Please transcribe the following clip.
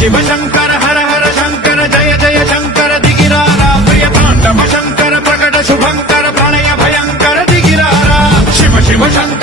शिव शंकर हर हर शंकर जय जय शंकर दिगिरारा प्रिय तांडव शंकर प्रकट शुभंकर प्रणय भयंकर दिगिरारा शिव शिव शंकर